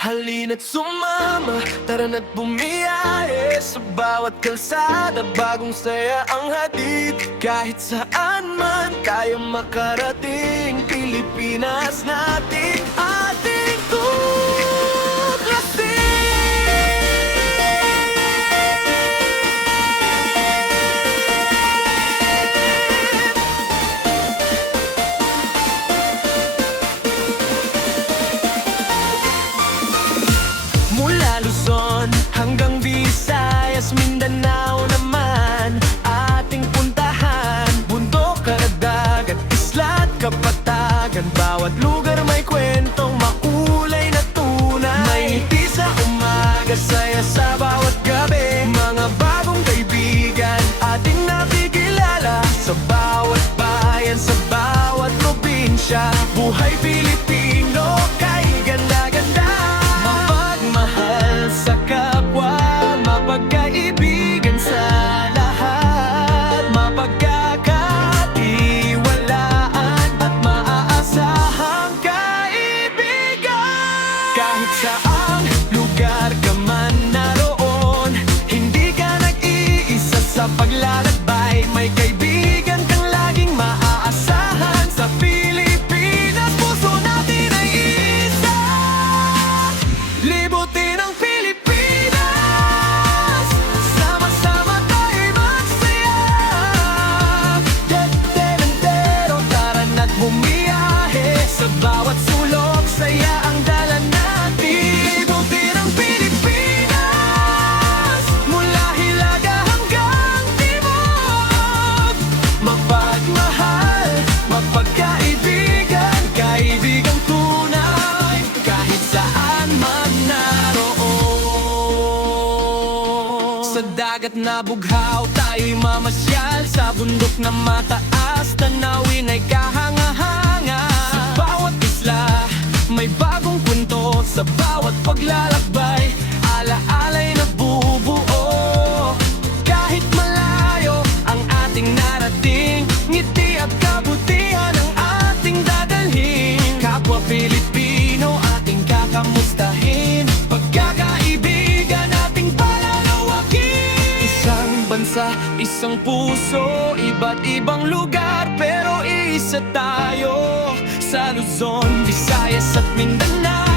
Halina't sumama, tara na't bumiyahe sa bawat kalsada, bagong saya ang hatid. Kahit saan man tayo makarating, Pilipinas natin ating tuklasin. Mula Luzon hanggang Visayas, Mindanao naman ating puntahan. Bundok, karagdagan, isla't kapatagan, bawat lugar may kwentong makulay na tunay. May ngiti sa umaga, saya sa bawat gabi, mga bagong kaibigan ating nakikilala. Sa bawat bayan, sa bawat probinsya, buhay Pilipino kay ganda-ganda. Mapagmahal sa kapwa, mapagkaibigan sa lahat, mapagkakatiwalaan at maaasahang kaibigan. Kahit saang lugar ka man naroon, hindi ka nag-iisa sa paglalakbay. May kaibigan kang laging maaasahan. Sa Pilipinas, puso natin ay isa. Libutin ang Pilipinas, sama-sama tayo'y magsaya. Detentero, tara na't bumiyahe, sa bawat sulok, saya ang dala natin. Libutin ang Pilipinas, mula Hilaga hanggang Timog. Mapagmahal, mapagkaibigan, kaibigang tunay, kahit saan man naroon. Sa dagat na bughaw, tayo'y mamasyal, sa bundok na mataas, tanawin ay kahanga-hanga. Sa bawat isla, may bagong kwento, sa bawat paglalakbay, ala-alay na bubuo. Kahit malayo ang ating narating, ngiti at kabutihan ang ating dadalhin. Kapwa Pilipino ating kakamustahin, pagkakaibigan ating palalawakin. Isang bansa, isang puso, iba't ibang lugar, pero iisa tayo. Sa Luzon, Visayas at Mindanao,